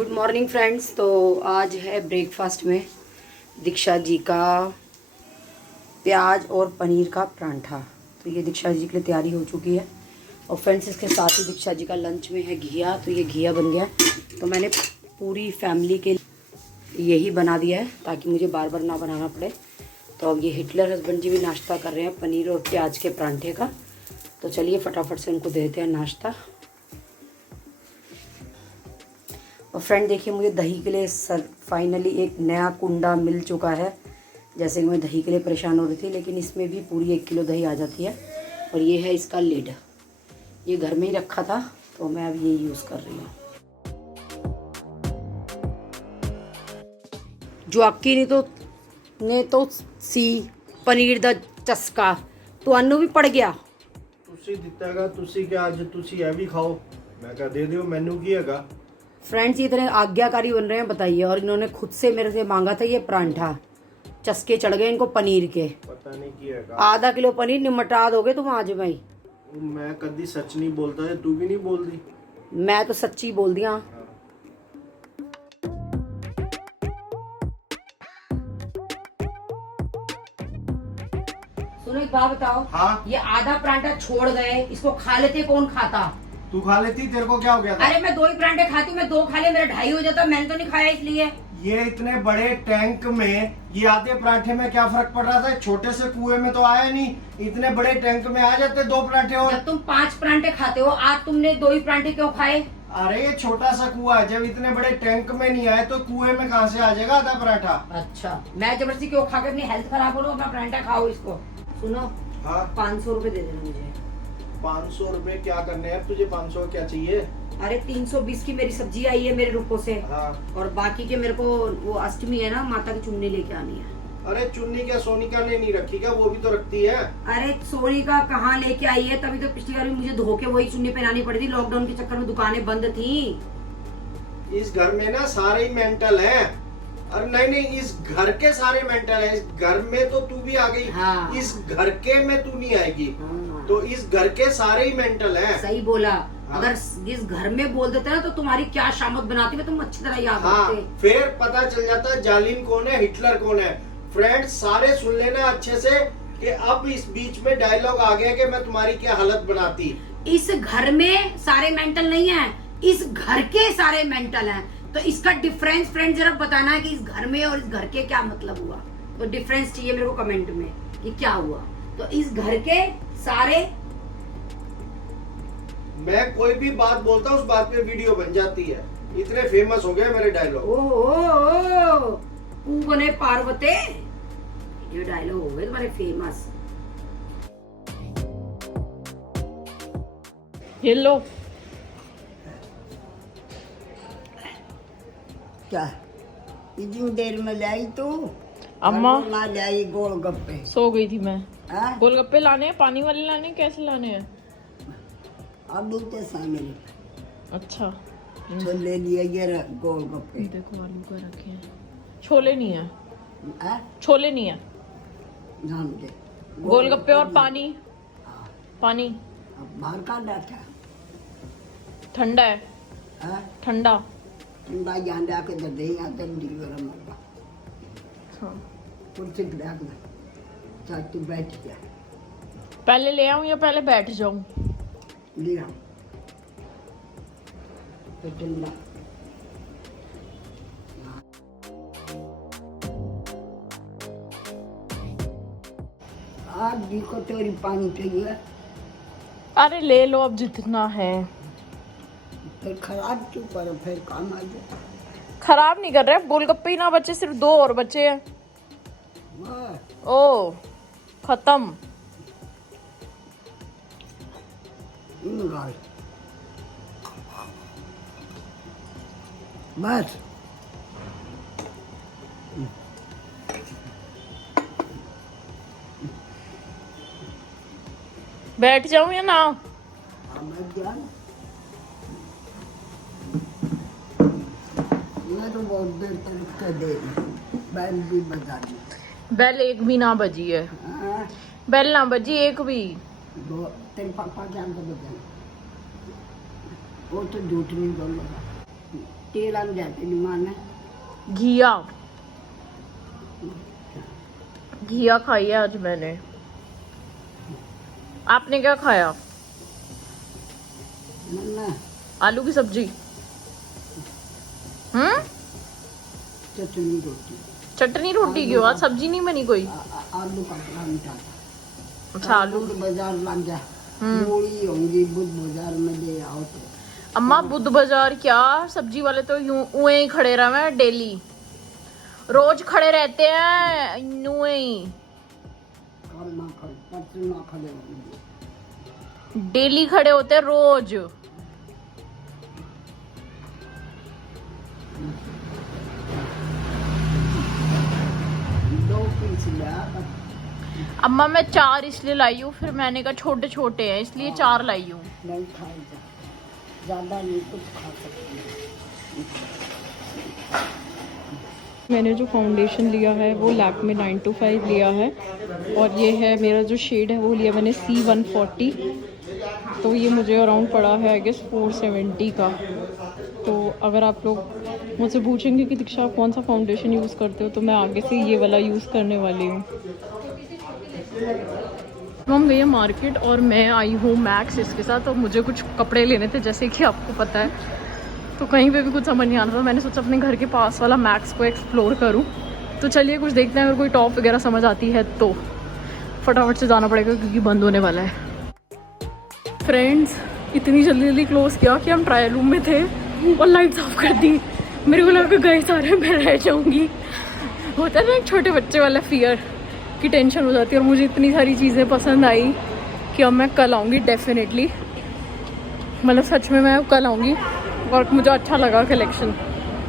Good morning friends. तो आज है ब्रेकफास्ट में दीक्षा जी का प्याज और पनीर का परांठा। तो ये दीक्षा जी के लिए तैयारी हो चुकी है। और फ्रेंड्स इसके साथ ही दीक्षा जी का लंच में है घिया। तो ये घिया बन गया। तो मैंने पूरी फैमिली के लिए यही बना दिया है ताकि मुझे बार बार ना बनाना पड़े। तो अब ये हिटलर हस्बैंड जी भी नाश्ता कर रहे हैं पनीर और प्याज के परांठे का। तो चलिए फटाफट से उनको दे देते हैं नाश्ता। और फ्रेंड देखिए, मुझे दही के लिए फाइनली एक नया कुंडा मिल चुका है। जैसे कि मैं दही के लिए परेशान हो रही थी, लेकिन इसमें भी पूरी 1 किलो दही आ जाती है। और ये है इसका लिड, ये घर में ही रखा था तो मैं अब ये यूज़ कर रही हूँ। जो आपकी ने तो सी पनीर दा चस्का ਤੁਹਾਨੂੰ भी पड़ गया। ਤੁਸੀਂ ਦਿੱਤਾਗਾ, ਤੁਸੀਂ ਕਿ ਅੱਜ ਤੁਸੀਂ ਇਹ ਵੀ ਖਾਓ। मैं कहा दे दियो, मेनू की हैगा। फ्रेंड्स ये इतने आज्ञाकारी बन रहे हैं बताइए। और इन्होंने खुद से मेरे से मांगा था ये परांठा। चस्के चढ़ गए इनको पनीर के। पता नहीं की हैगा। आधा किलो पनीर निमटा दोगे तुम आज भाई। मैं कभी सच नहीं बोलता है, तू भी नहीं बोलती। मैं तो सच्ची बोल दिया। सुनो एक बात बताओ। हाँ? ये आधा परांठा छोड़ गए, इसको खा लेते कौन खाता? तू खा लेती, तेरे को क्या हो गया था? अरे मैं 2 ही परांठे खाती हूँ, मैं 2 खा ले मेरा 2.5 हो जाता। मैंने तो नहीं खाया इसलिए। ये इतने बड़े टैंक में ये आधे पराठे में क्या फर्क पड़ रहा था? छोटे से कुएं में तो आया नहीं, इतने बड़े टैंक में आ जाते 2 पराठे। और जब तुम 5 परांठे खाते हो, आज तुमने 2 ही परांठे क्यों खाए? अरे ये छोटा सा कुआ है, जब इतने बड़े टैंक में नहीं आए तो कुएं में कहाँ से आ जाएगा आधा पराठा? अच्छा, मैं जबरदस्ती क्यों खा के अपनी हेल्थ खराब करूँ? अपना परांठा खाओ इसको। सुनो, हाँ? 500 रुपए दे देना मुझे। 500 रुपए क्या करने हैं तुझे? 500 क्या चाहिए? अरे 320 की मेरी सब्जी आई है मेरे रुपो से। हाँ। और बाकी के मेरे को वो अष्टमी है ना, माता की चुन्नी लेके आनी है। अरे चुन्नी क्या सोनिका ने नहीं रखी क्या? वो भी तो रखती है। अरे सोनी का कहाँ लेके आई है? तभी तो पिछली बार भी मुझे धो के वही चुन्नी पहनानी पड़ी थी। लॉकडाउन के चक्कर में दुकानें बंद थी। इस घर में ना सारे ही मेंटल हैं। अरे नहीं, इस घर के सारे मेंटल हैं। इस घर में तो तू भी आ गई। हाँ। इस घर के में तू नहीं आएगी। हाँ। तो इस घर के सारे ही मेंटल हैं। सही बोला। हाँ। अगर इस घर में बोल देते ना तो तुम्हारी क्या शामत बनाती है, तुम अच्छी तरह याद हाँ, रखते। फिर पता चल जाता है जालिम कौन है, हिटलर कौन है। फ्रेंड्स सारे सुन लेना अच्छे से कि अब इस बीच में डायलॉग आ गया कि मैं तुम्हारी क्या हालत बनाती। इस घर में सारे मेंटल नहीं है, इस घर के सारे मेंटल हैं। तो इसका डिफरेंस फ्रेंड जरा बताना है कि इस घर में और इस घर के क्या मतलब हुआ। तो डिफरेंस चाहिए मेरे को कमेंट में कि क्या हुआ। तो इस घर के सारे, मैं कोई भी बात बोलता हूँ उस बात पे वीडियो बन जाती है। इतने फेमस हो गए मेरे डायलॉग। ओ बने पार्वते, ये डायलॉग हो गए तुम्हारे फेमस। ये लो। क्या इतनी देर में लाई तू? अम्मा ना लाई गोलगप्पे। सो गई थी मैं। हाँ? गोलगप्पे लाने हैं, पानी वाले लाने हैं, कैसे लाने हैं? आलू के सामने अच्छा तो ले लिया ये गोलगप्पे। देखो आलू का रखे हैं। छोले नहीं है, हाँ? छोले नहीं है। ध्यान दे। गोलगप्पे और पानी। पानी अब बाहर का डाटा। ठंडा है, हाँ? ठंडा। ठंडा यहाँ जाके दे दे, यहाँ ठंडी गरम होगा। हाँ। कुर्सी पे रख दे, चल तू बैठ जा। पहले ले आऊं या पहले बैठ जाऊं? ले आओ तो ठंडा। आज भी को तेरी पानी चाहिए? अरे ले लो अब जितना है। फिर खराब क्यों करो, फिर काम आ जाए। खराब नहीं कर रहे, गोलगप्पे ही ना बचे, सिर्फ 2 और बचे हैं। बस ओ खत्म। गाल बस। बैठ जाऊं या ना? मैं जान मैं तो बहुत देर तक कर दे, बैल भी बजा दी। बेल एक भी ना बजी है। हाँ? बेल ना बजी एक भी। तेरे पापा क्या बजा? वो तो झूठ नहीं बोल रहा। तेल लग जाते निमान है। घिया घिया खाई है आज मैंने। आपने क्या खाया? मन्ना आलू की सब्जी। चटनी रोटी चटनी रोटी क्यों? आज सब्जी नहीं बनी कोई? आलू का परांठा। अच्छा आलू। बाजार लग जा मूली होंगी बुध बाजार में ले आओ तो। अम्मा बुध बाजार क्या, सब्जी वाले तो यूं उए ही खड़े रहे हैं डेली, रोज खड़े रहते हैं यूं ही, कल ना खड़े परसों ना खड़े होंगे। डेली खड़े होते हैं रोज। दो पीस लिया अम्मा मैं 4 इसलिए लाई हूँ, फिर मैंने कहा छोटे छोटे हैं इसलिए 4 लाई हूँ। नहीं खाई जा, ज्यादा नहीं कुछ खा सकते। मैंने जो फाउंडेशन लिया है वो लैक्मे 925 लिया है, और ये है मेरा जो शेड है वो लिया मैंने C140। तो ये मुझे अराउंड पड़ा है आई गेस 470 का। तो अगर आप लोग मुझसे पूछेंगे कि दीक्षा आप कौन सा फाउंडेशन यूज़ करते हो, तो मैं आगे से ये वाला यूज़ करने वाली हूँ। हम गए मार्केट और मैं आई हूँ मैक्स इसके साथ, और मुझे कुछ कपड़े लेने थे जैसे कि आपको पता है, तो कहीं पे भी कुछ समझ नहीं आ रहा था। मैंने सोचा अपने घर के पास वाला मैक्स को एक्सप्लोर करूँ। तो चलिए कुछ देखते हैं, अगर कोई टॉप वगैरह समझ आती है तो फटाफट से जाना पड़ेगा क्योंकि बंद होने वाला है। फ्रेंड्स इतनी जल्दी जल्दी क्लोज किया कि हम ट्रायल रूम में थे और लाइट्स ऑफ कर दी। मेरे को लगा गए सारे मैं रह जाऊँगी। होता है ना एक छोटे बच्चे वाला फियर की टेंशन हो जाती है। और मुझे इतनी सारी चीज़ें पसंद आई कि अब मैं कल आऊँगी डेफिनेटली, मतलब सच में मैं कल आऊँगी। और मुझे अच्छा लगा कलेक्शन,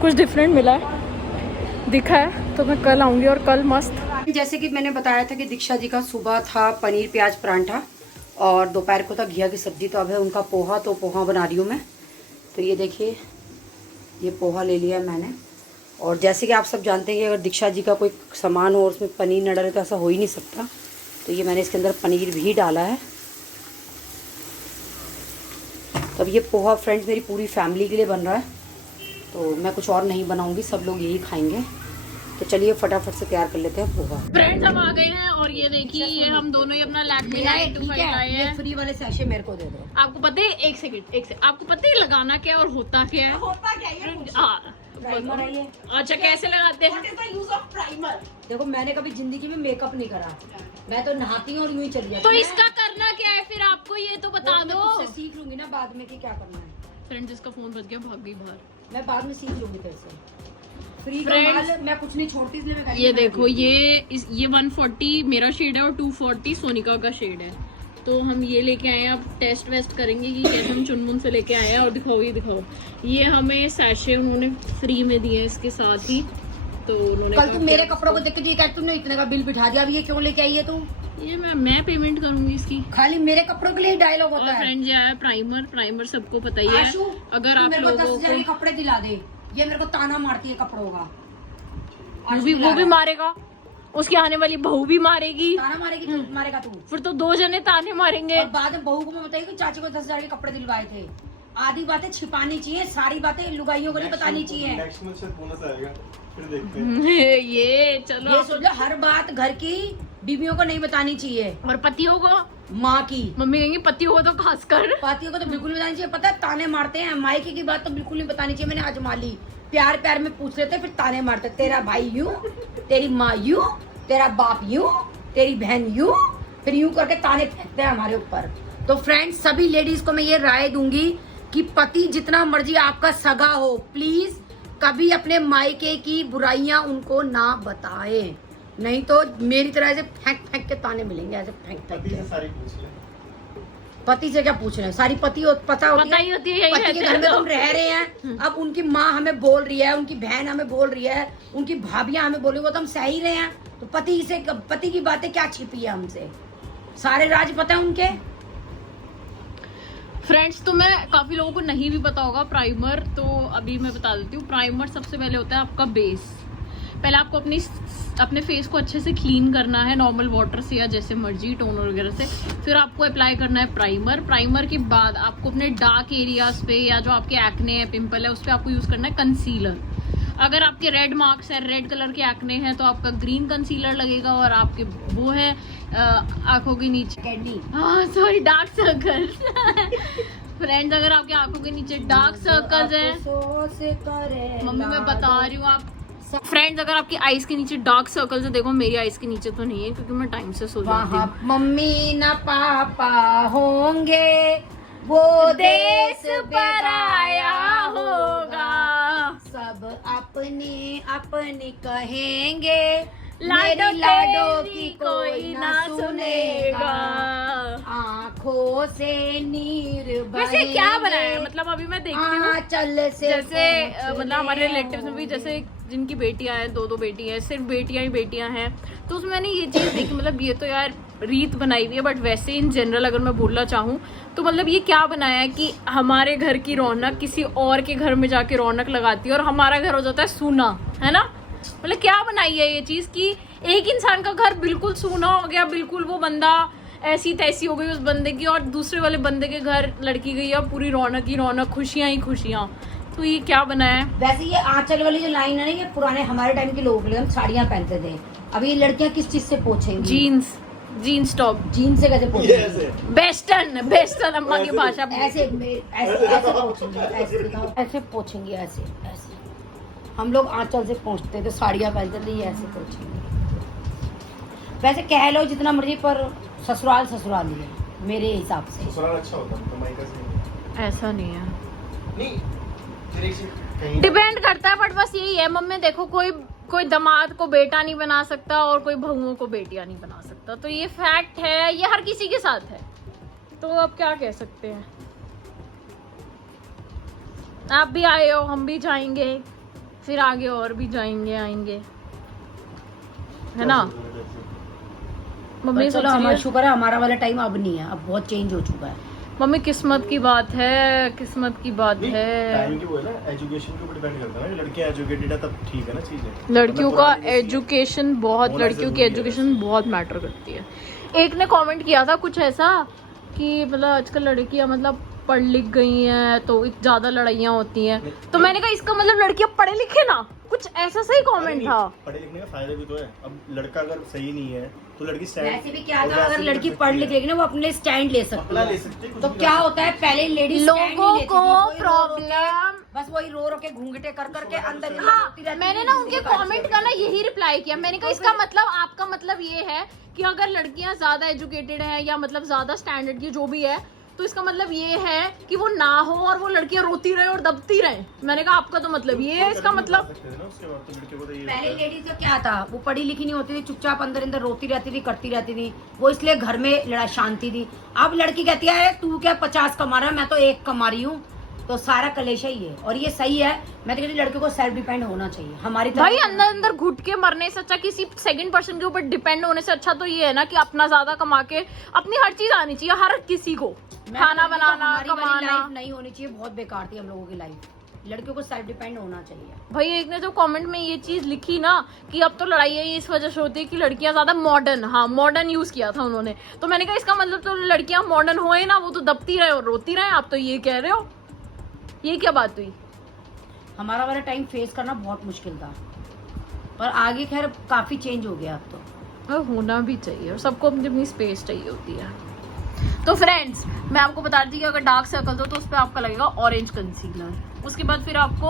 कुछ डिफरेंट मिला है, दिखा है, तो मैं कल आऊँगी और कल मस्त। जैसे कि मैंने बताया था कि दीक्षा जी का सुबह था पनीर प्याज परांठा और दोपहर को था घिया की सब्जी। तो अब है उनका पोहा, तो पोहा बना रही हूँ मैं। तो ये देखिए ये पोहा ले लिया है मैंने। और जैसे कि आप सब जानते हैं कि अगर दीक्षा जी का कोई सामान हो और उसमें पनीर न डाले तो ऐसा हो ही नहीं सकता। तो ये मैंने इसके अंदर पनीर भी डाला है। तब ये पोहा फ्रेंड्स मेरी पूरी फैमिली के लिए बन रहा है, तो मैं कुछ और नहीं बनाऊंगी, सब लोग यही खाएंगे। तो चलिए फटाफट से तैयार कर लेते हैं पोहा। फ्रेंड्स हम आ गए हैं और ये देखिए ये हम दोनों ही अपना लैक्मे 925 लाए हैं। फ्री वाले सैशे मेरे को दे दो। आपको पता है, एक सेकंड आपको पता है लगाना क्या है और होता क्या है? होता क्या है? प्राइमर है ये। अच्छा कैसे लगाते हैं? देखो मैंने कभी जिंदगी में मेकअप नहीं करा, मैं तो नहाती हूँ और यूं ही चली जाती तो हूँ। इसका करना क्या है फिर? आपको ये तो बता मैं दो। खुद से सीख लूंगी ना बाद में कि क्या करना है। फ्रेंड्स इसका फोन बज गया, भाग गई बाहर। मैं बाद में सीख लूंगी फिर से। फ्री का Friends, माल मैं कुछ नहीं छोड़ती इसलिए मैं ये देखो ये 140 मेरा शेड है और 240 सोनिका का शेड है। तो हम ये लेके आए हैं, अब टेस्ट वेस्ट करेंगे कि कैसे हम चुनमुन से लेके आए हैं। और दिखाओ ये दिखाओ, ये हमें सैशे उन्होंने फ्री में दिए हैं इसके साथ ही। तो उन्होंने कल तुम मेरे कपड़ों को देख के ये कहती तुमने इतने का बिल बिठा दिया, अब ये क्यों लेके आई है तू? ये मैं पेमेंट करूंगी इसकी। खाली मेरे कपड़ों के लिए डायलॉग होता और है। फ्रेंड्स ये आया प्राइमर सबको पता ही है। आशु, अगर तू आप मेरे को लोगों 10,000 के को कपड़े दिला दे, ये मेरे को ताना मारती है कपड़ों का। वो भी मारेगा, उसकी आने वाली बहू भी मारेगी, ताना मारेगी तू, मारेगा तू। फिर तो 2 जने ताने मारेंगे। और बाद में बहू को मैं बताइए कि चाची को 10,000 के कपड़े दिलवाए थे। आधी बातें छिपानी चाहिए, सारी बातें लुगाइयों को नहीं बतानी चाहिए। ये चलो ये सोच लो हर बात घर की बीवियों को नहीं बतानी चाहिए, और पतियों को, माँ की। मम्मी कहेंगी पतियों को तो खासकर। पतियों को तो बिल्कुल नहीं बतानी चाहिए, पता है ताने मारते हैं। मायके की बात तो बिल्कुल नहीं बतानी चाहिए। मैंने आजमा ली, प्यार प्यार में पूछ लेते फिर ताने मारते, तेरा भाई यूं, तेरी माँ यूं, तेरा बाप यूं, तेरी बहन यूं, फिर यूं करके ताने फेंकते हैं हमारे ऊपर। तो फ्रेंड्स सभी लेडीज को मैं ये राय दूंगी कि पति जितना मर्जी आपका सगा हो, प्लीज कभी अपने मायके की बुराइयां उनको ना बताएं, नहीं तो मेरी तरह ऐसे फेंक फेंक के ताने मिलेंगे, ऐसे फेंक फेंक के। पति से क्या पूछ रहे हैं, सारी पति पता ही होती है, यही पति के रहते घर में हैं तुम रह रहे हैं। अब उनकी माँ हमें बोल रही है, उनकी बहन हमें बोल रही है, उनकी भाभियां हमें बोल रही है, वो तो हम सह ही रहे हैं। तो पति की बातें क्या छिपी है हमसे, सारे राज पता है उनके। फ्रेंड्स तो मैं काफी लोगों को नहीं भी पता होगा प्राइमर, तो अभी मैं बता देती हूँ। प्राइमर सबसे पहले होता है आपका बेस। पहले आपको अपने फेस को अच्छे से क्लीन करना है नॉर्मल वाटर से या जैसे मर्जी टोनर वगैरह से। फिर आपको अप्लाई करना है प्राइमर के बाद आपको अपने डार्क एरियाज पे या जो आपके एक्ने है, पिंपल है, उस पर आपको यूज करना है कंसीलर। अगर आपके रेड मार्क्स है, रेड कलर के एक्ने हैं, तो आपका ग्रीन कंसीलर लगेगा। और आपके वो है आंखों के नीचे कैंडी, हाँ सॉरी डार्क सर्कल्स फ्रेंड्स, अगर आपके आंखों के नीचे डार्क सर्कल्स है, मम्मी मैं बता रही हूँ आप फ्रेंड्स, अगर आपकी आईज के नीचे डार्क सर्कल्स है, देखो मेरी आईज के नीचे तो नहीं है क्योंकि मैं टाइम से सो जाती हूँ। मम्मी ना पापा होंगे, वो देश पराया होगा, सब अपनी अपनी कहेंगे, लाडो मेरी लाडो तेरी की कोई ना सुनेगा, आंखों से नीर वैसे क्या बनाया है? मतलब अभी मैं देखती हूँ चल से जैसे मतलब हमारे रिलेटिव्स में भी जैसे जिनकी बेटियां हैं, दो बेटी हैं, सिर्फ बेटियां ही बेटियां हैं, तो उसमें मैंने ये चीज देखी, मतलब ये तो यार रीत बनाई हुई है, बट वैसे इन जनरल अगर मैं बोलना चाहूँ तो मतलब ये क्या बनाया है कि हमारे घर की रौनक किसी और के घर में जाके रौनक लगाती है और हमारा घर हो जाता है सूना, है ना। मतलब क्या बनाई है ये चीज कि एक इंसान का घर बिल्कुल सूना हो गया, बिल्कुल वो बंदा ऐसी तैसी हो गई उस बंदे की, और दूसरे वाले बंदे के घर लड़की गई और पूरी रौनक ही रौनक, खुशियां ही खुशियां। तो ये क्या बनाया है? वैसे ये आंचल वाली जो लाइन है ना, ये पुराने हमारे टाइम के लोगों के लिए, हम साड़ियाँ पहनते थे। अभी ये लड़कियां किस चीज से पोछेंगी? जीन्स टॉप, जीन्स से कैसे पोछेंगी? वेस्टर्न अम्मा की भाषा। ऐसे पोछेंगी, ऐसे पोछेंगी, ऐसे ऐसे। हम लोग आंचल से पोंछते थे, साड़ियाँ पहनते थे, ये ऐसे पोछेंगे। वैसे कह लो जितना मर्जी, पर ससुराल ससुराल ही है मेरे हिसाब से। ससुराल अच्छा होता है, कमाई का सही है। ऐसा नहीं है, नहीं तेरे से कहीं डिपेंड करता है, बट बस यही है मम्मी, देखो कोई दामाद को बेटा नहीं बना सकता और कोई बहुओं को बेटियां नहीं बना सकता, तो ये फैक्ट है, ये हर किसी के साथ है, तो अब क्या कह सकते हैं। आप भी आए हो, हम भी जाएंगे, फिर आगे और भी जाएंगे आएंगे, है ना। मम्मी चलो हमारा शुक्र है, हमारा वाला टाइम अब नहीं है, अब बहुत चेंज हो चुका है। मम्मी किस्मत की बात है, किस्मत की बात नहीं, है। टाइम की वो है ना, एजुकेशन के ऊपर डिपेंड करता है ना। लड़कियां एजुकेटेड है तब ठीक है ना चीजें। लड़कियों मतलब का पुरानी जैसी- एजुकेशन बहुत, होना लड़कियों की जरूरी है। एजुकेशन बहुत मैटर करती है। एक ने कमेंट किया था कुछ ऐसा कि मतलब आजकल लड़कियां मतलब पढ़ लिख गई हैं तो ज्यादा लड़ाइयाँ होती हैं, तो मैंने कहा इसका मतलब लड़कियां पढ़े लिखे ना, कुछ ऐसा सही कमेंट था। पढ़े लिखने का फायदा भी तो है। अब लड़का अगर सही नहीं है तो लड़की स्टैंड, वैसे भी क्या था, अगर लड़की पढ़ लिख लेगी ना, वो अपने स्टैंड ले सकती अपना ले है। सकती है, कुछ तो भी क्या कर होता है, पहले लेडीज लोगों को प्रॉब्लम, बस वही रो रो के घूंघटे कर करके अंदर ही हाँ रोती रहती मैंने है, ना किसी उनके के पास कमेंट जाके। का ना यही रिप्लाई किया, मैंने कहा इसका मतलब आपका मतलब ये है कि अगर लड़कियां ज्यादा एजुकेटेड है या मतलब ज्यादा स्टैंडर्ड की जो भी है, तो इसका मतलब ये है कि वो ना हो और वो लड़कियां रोती रहे और दबती रहे। मैंने कहा आपका तो मतलब ये है, इसका मतलब पहले लेडीज का क्या था, वो पढ़ी लिखी नहीं होती थी, चुपचाप अंदर अंदर रोती रहती थी, करती रहती थी, वो इसलिए घर में लड़ा शांति थी। अब लड़की कहती है तू क्या 50 कमा रहा है, मैं तो 1 कमा रही हूँ, तो सारा कलेशा ही है। और ये सही है, मैं तो कहती लड़कियों को सेल्फ डिपेंड होना चाहिए हमारी तरफ। भाई अंदर अंदर घुट के मरने से अच्छा, किसी सेकंड पर्सन के ऊपर डिपेंड होने से अच्छा तो ये है ना कि अपना ज्यादा कमा के अपनी हर चीज आनी चाहिए हर किसी को, खाना बनाना, कमाना। लाइफ नहीं होनी चाहिए, बहुत बेकार थी हम लोगों की लाइफ। लड़कियों को सेल्फ डिपेंड होना चाहिए। भाई एक ने जो कमेंट में ये चीज लिखी ना कि अब तो लड़ाई इस वजह से होती है कि लड़कियां ज्यादा मॉडर्न, हाँ मॉडर्न यूज किया था उन्होंने, तो मैंने कहा इसका मतलब तो लड़कियां मॉडर्न होए ना, वो तो दबती रहे और रोती रहे, आप तो ये कह रहे हो, ये क्या बात हुई। हमारा वाला टाइम फेस करना बहुत मुश्किल था, पर आगे खैर काफी चेंज हो गया अब तो। और होना भी चाहिए, और सबको अपनी अपनी स्पेस चाहिए होती है। तो फ्रेंड्स मैं आपको बता दी कि अगर डार्क सर्कल हो तो उस पर आपका लगेगा ऑरेंज कंसीलर, उसके बाद फिर आपको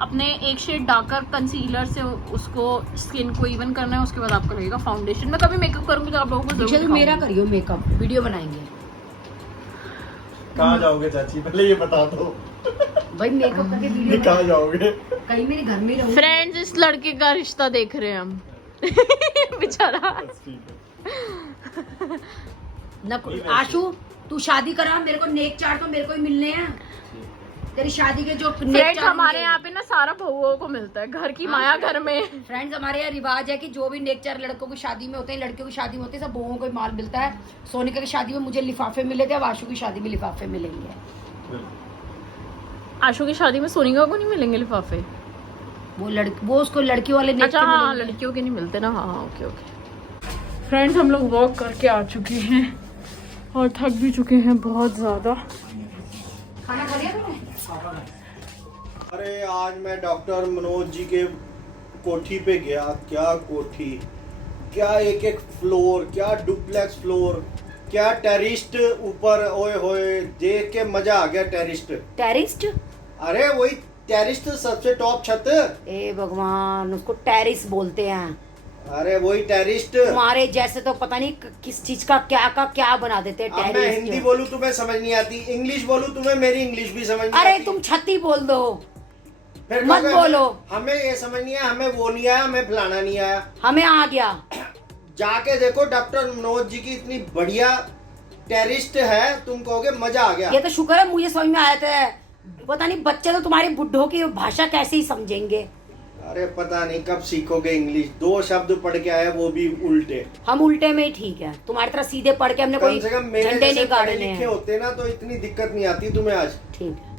अपने एक शेड डार्कर कंसीलर से उसको स्किन को इवन करना है, उसके बाद आपको लगेगा फाउंडेशन। मैं कभी मेकअप करूंगी तो आप लोगों को जरूर मेरा दिखाऊंगी। करियो मेकअप, वीडियो बनाएंगे। कहाँ जाओगे चाची, पहले ये बता दो। भाई मेकअप करके वीडियो कहाँ जाओगे? कहीं मेरे घर में रहूंगी। फ्रेंड्स इस लड़के का रिश्ता देख रहे हैं हम बेचारा। आशु तू शादी करा, मेरे को नेक चार तो मेरे को ही मिलने हैं। तेरी शादी के जो फ्रेंड्स हमारे यहाँ पे ना सारा बहुओं को मिलता है, घर की माया घर में। फ्रेंड्स हमारे यहाँ रिवाज है कि जो भी नेक चार लड़कों की शादी में होते हैं, लड़कियों की शादी में होते हैं, सब बहुओं को ही माल मिलता है। सोनिका की शादी में मुझे लिफाफे मिले थे, अब आशु की शादी में लिफाफे मिलेंगे। आशु की शादी में सोनिका को नहीं मिलेंगे लिफाफे? वो उसको लड़की वाले नेट अच्छा के हाँ, मिलेंगे। लड़कियों के नहीं मिलते ना। हाँ हाँ, ओके ओके। फ्रेंड्स हम लोग वॉक करके आ चुके हैं और थक भी चुके हैं बहुत ज़्यादा। खाना खा लिया तुमने? अरे आज मैं डॉक्टर मनोज जी के कोठी पे गया। क्या कोठी, क्या एक एक फ्लोर, क्या डुप्लेक्स फ्लोर, क्या टेरिस्ट ऊपर, ओए होए देख के मजा आ गया। Terrorist terrorist? अरे वही टेरिस्ट, सबसे टॉप छत। ए भगवान, उसको टेरिस बोलते हैं। अरे वही टेरिस्ट। तुम्हारे जैसे तो पता नहीं किस चीज का क्या बना देते हैं अब मैं टेरिस। हिंदी बोलूं तुम्हें समझ नहीं आती, इंग्लिश बोलूं तुम्हें मेरी इंग्लिश भी समझ नहीं अरे आती। तुम छत्ती बोल दो, फिर मत कहोगे, बोलो। हमें ये समझ नहीं आया, हमें वो नहीं आया, हमें फलाना नहीं आया। हमें आ गया। जाके देखो डॉक्टर मनोज जी की इतनी बढ़िया टेरिस्ट है, तुम कहोगे मजा आ गया। ये तो शुक्र है मुझे समझ में आया था। पता नहीं बच्चे तो तुम्हारे बुड्ढों की भाषा कैसे ही समझेंगे। अरे पता नहीं कब सीखोगे इंग्लिश। 2 शब्द पढ़ के आए वो भी उल्टे। हम उल्टे में ही ठीक है, तुम्हारी तरह सीधे पढ़ के हमने कम कोई से कम मेरे झंडे जैसे नहीं पढ़े गाड़ने लिखे हैं। होते ना तो इतनी दिक्कत नहीं आती तुम्हें आज। ठीक है।